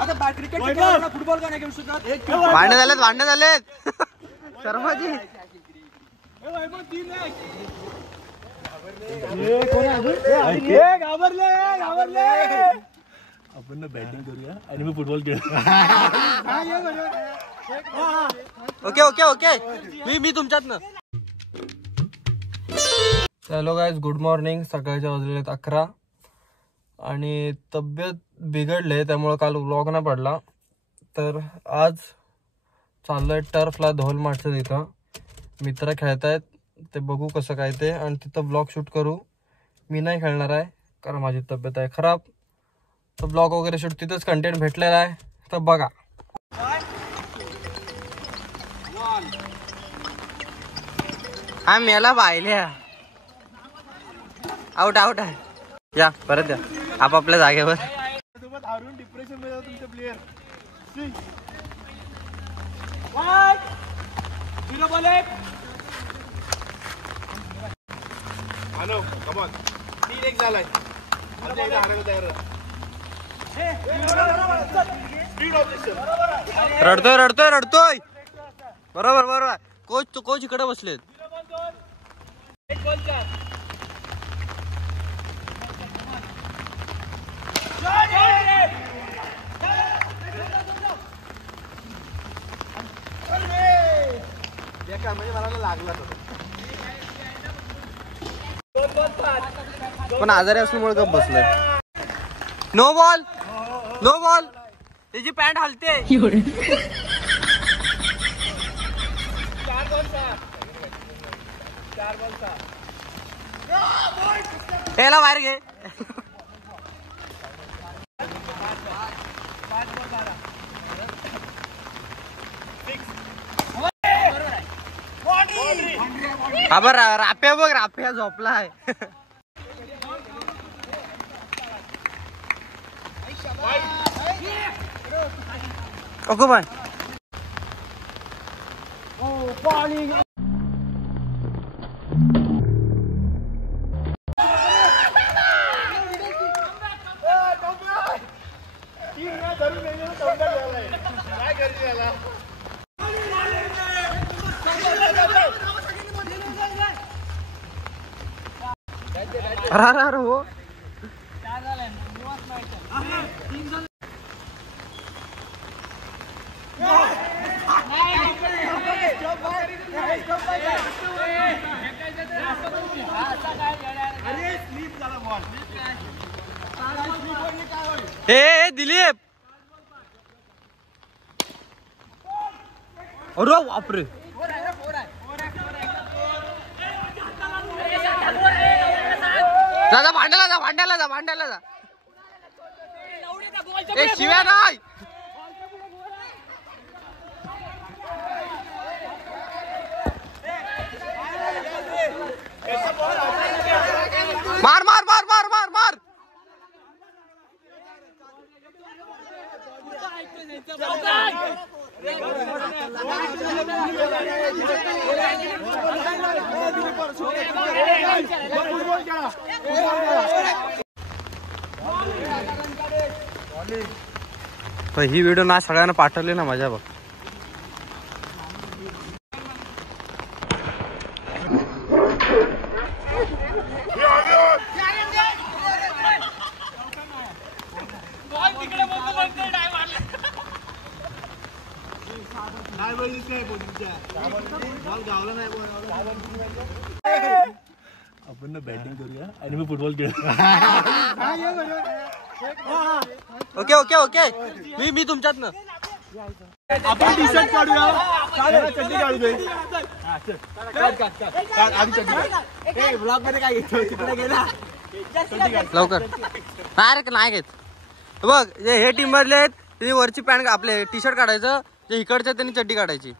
आता cricket football का नाही खेळू शकत. भांडे झालेत शर्माजी. आपण ना बॅटिंग करूया आणि मी फुटबॉल खेळू. ओके ओके ओके मी तुमच्यात ना. Hello guys, good morning. सकाळच्या वाजले 11 आणि तब्येत बिघडले त्यामुळे काल व्लॉग नाही पडला. तर आज चाललोय टर्फला धोल माठचं. तिथं मित्र खेळत आहेत, ते बघू कसं काय ते, आणि तिथं ब्लॉग शूट करू. मी नाही खेळणार आहे कारण माझी तब्येत आहे खराब. तर ब्लॉग वगैरे शूट तिथंच कंटेंट भेटलेला आहे, तर बघा. हा मेला पाहिल्या. आउट आउट आहे. या परत या आपापल्या जागेवर. डिप्रेशन मध्ये तुमचे प्लेयर. हॅलो कमॉन 3-1 झालाय. रडतोय. बरोबर कोच इकडे बसलेत. पण आजारी असल्यामुळे गप बसलोय. नो बॉल त्याची पॅन्ट हलते. त्याला बाहेर घे. खबर राप्या बघ, राप्या झोपलाय. Okay bye. अरे हो हे दिलीप. अरे बापरे. दादा भांड्याला जा. ए शिव्या नाही. मार ही व्हिडिओ ना सगळ्यांना पाठवली ना माझ्या बघ. आपण ना बॅटिंग करूया आणि मी फुटबॉल खेळू. ओके मी तुमच्यात ना. आपण टी शर्ट काढूया. चड्डी काढू दे. लवकर नाही घेत. बघ हे टीम मधले आहेत, त्यांनी वरची पॅन्ट आपले टी शर्ट काढायचं, जे इकडचे त्यांनी चड्डी काढायची.